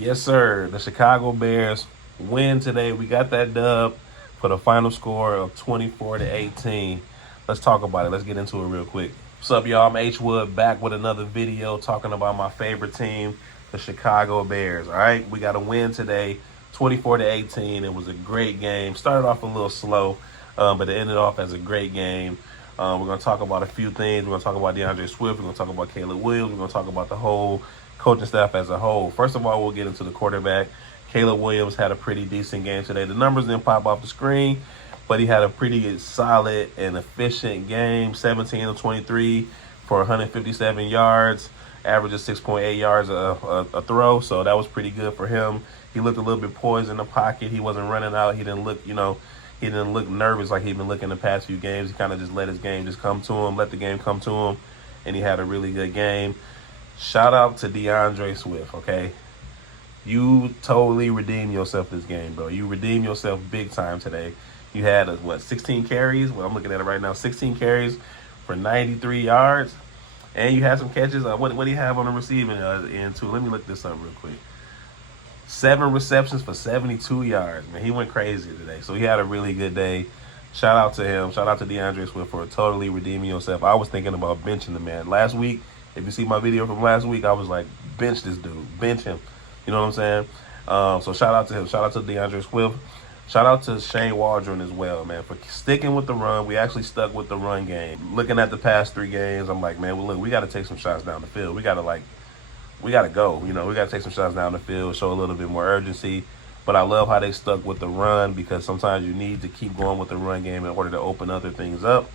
Yes, sir. The Chicago Bears win today. We got that dub for the final score of 24-18. Let's talk about it. Let's get into it real quick. What's up, y'all? I'm H Wood back with another video talking about my favorite team, the Chicago Bears. All right, we got a win today, 24-18. It was a great game. Started off a little slow, but it ended off as a great game. We're going to talk about a few things. We're going to talk about DeAndre Swift. We're going to talk about Caleb Williams. We're going to talk about the whole coaching staff as a whole. First of all, we'll get into the quarterback. Caleb Williams had a pretty decent game today. The numbers didn't pop off the screen, but he had a pretty solid and efficient game. 17 of 23 for 157 yards, average of 6.8 yards a throw. So that was pretty good for him. He looked a little bit poised in the pocket. He wasn't running out. He didn't look, he didn't look nervous like he'd been looking the past few games. He kind of just let his game just come to him, let the game come to him, and he had a really good game. Shout out to DeAndre Swift, okay? You totally redeemed yourself this game, bro. You redeemed yourself big time today. You had, 16 carries? Well, I'm looking at it right now. 16 carries for 93 yards. And you had some catches. What do you have on the receiving end, too? Let me look this up real quick. 7 receptions for 72 yards. Man, he went crazy today. So he had a really good day. Shout out to him. Shout out to DeAndre Swift for totally redeeming yourself. I was thinking about benching the man. Last week, if you see my video from last week, I was like, bench this dude. Bench him. You know what I'm saying? So shout out to him. Shout out to DeAndre Swift. Shout out to Shane Waldron as well, man, for sticking with the run. We actually stuck with the run game. Looking at the past 3 games, I'm like, man, well, look, we got to take some shots down the field. We got to go. We got to take some shots down the field, show a little bit more urgency. But I love how they stuck with the run because sometimes you need to keep going with the run game in order to open other things up.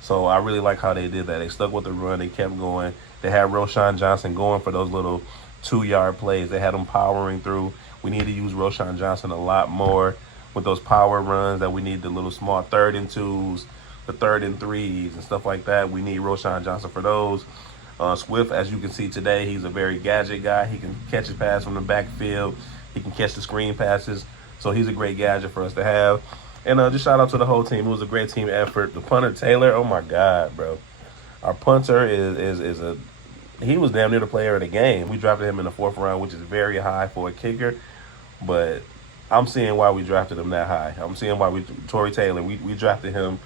So I really like how they did that. They stuck with the run. They kept going. They had Roschon Johnson going for those little 2-yard plays. They had him powering through. We need to use Roschon Johnson a lot more with those power runs that we need, the little small 3rd and 2s, the 3rd and 3s and stuff like that. We need Roschon Johnson for those. Swift, as you can see today, he's a very gadget guy. He can catch a pass from the backfield. He can catch the screen passes. So he's a great gadget for us to have. And just shout out to the whole team. It was a great team effort. The punter, Taylor, oh, my God, bro. Our punter he was damn near the player of the game. We drafted him in the 4th round, which is very high for a kicker. But I'm seeing why we drafted him that high. I'm seeing why Tory Taylor, we drafted him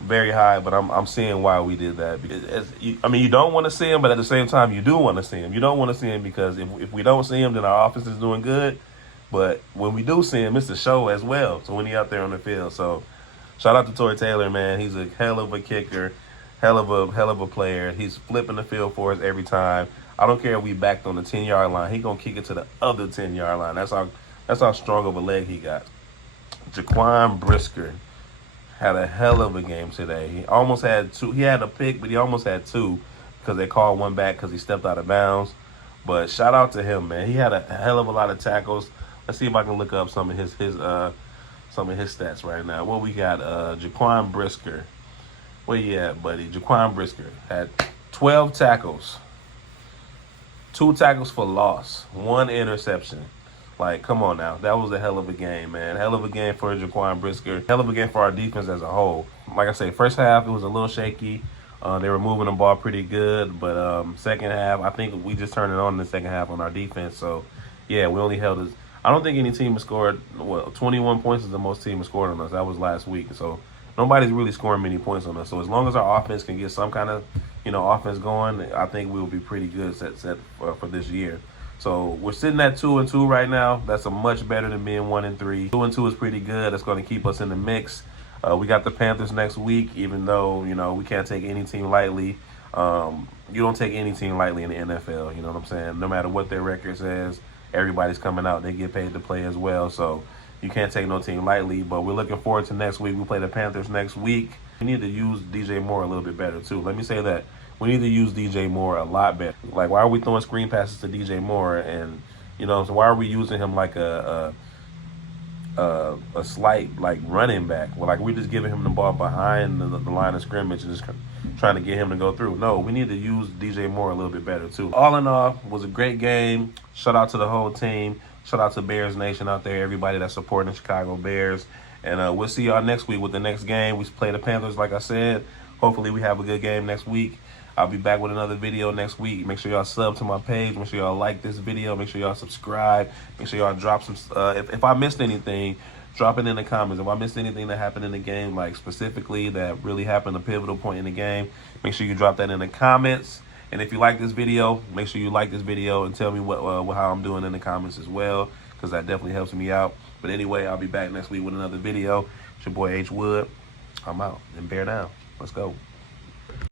very high, but I'm seeing why we did that. Because you don't want to see him, but at the same time, you do want to see him. You don't want to see him because if we don't see him, then our offense is doing good. But when we do see him, it's a show as well. So when he's out there on the field. So shout out to Tory Taylor, man. He's a hell of a kicker, hell of a player. He's flipping the field for us every time. I don't care if we backed on the 10-yard line. He's going to kick it to the other 10-yard line. That's how strong of a leg he got. Jaquan Brisker had a hell of a game today. He almost had 2. He had a pick, but he almost had 2 because they called one back because he stepped out of bounds. But shout out to him, man. He had a hell of a lot of tackles. Let's see if I can look up some of his stats right now. What we got? Jaquan Brisker. Where you at, buddy? Jaquan Brisker had 12 tackles, 2 tackles for loss, 1 interception. Like, come on now. That was a hell of a game, man. Hell of a game for Jaquan Brisker. Hell of a game for our defense as a whole. Like I say, first half, it was a little shaky. They were moving the ball pretty good. But second half, I think we just turned it on in the second half on our defense. So, yeah, we only held us. I don't think any team has scored, 21 points is the most team has scored on us. That was last week. So, nobody's really scoring many points on us. So, as long as our offense can get some kind of, offense going, I think we'll be pretty good set for this year. So we're sitting at 2-2 right now. That's a much better than being 1-3. 2-2 is pretty good. That's going to keep us in the mix. We got the Panthers next week, even though, we can't take any team lightly. You don't take any team lightly in the NFL, you know what I'm saying? No matter what their record says, everybody's coming out. They get paid to play as well. So you can't take no team lightly. But we're looking forward to next week. We play the Panthers next week. We need to use DJ Moore a little bit better, too. Let me say that. We need to use DJ Moore a lot better. Like, why are we throwing screen passes to DJ Moore? And, so why are we using him like a slight, like, running back? Well, like, we're just giving him the ball behind the line of scrimmage and just trying to get him to go through. No, we need to use DJ Moore a little bit better, too. All in all, it was a great game. Shout out to the whole team. Shout out to Bears Nation out there, everybody that's supporting the Chicago Bears. And we'll see y'all next week with the next game. We play the Panthers, like I said. Hopefully we have a good game next week. I'll be back with another video next week. Make sure y'all sub to my page. Make sure y'all like this video. Make sure y'all subscribe. Make sure y'all drop some. If I missed anything, drop it in the comments. If I missed anything that happened in the game, like specifically that really happened, a pivotal point in the game, make sure you drop that in the comments. And if you like this video, make sure you like this video and tell me how I'm doing in the comments as well, because that definitely helps me out. But anyway, I'll be back next week with another video. It's your boy H Wood. I'm out. And bear down. Let's go.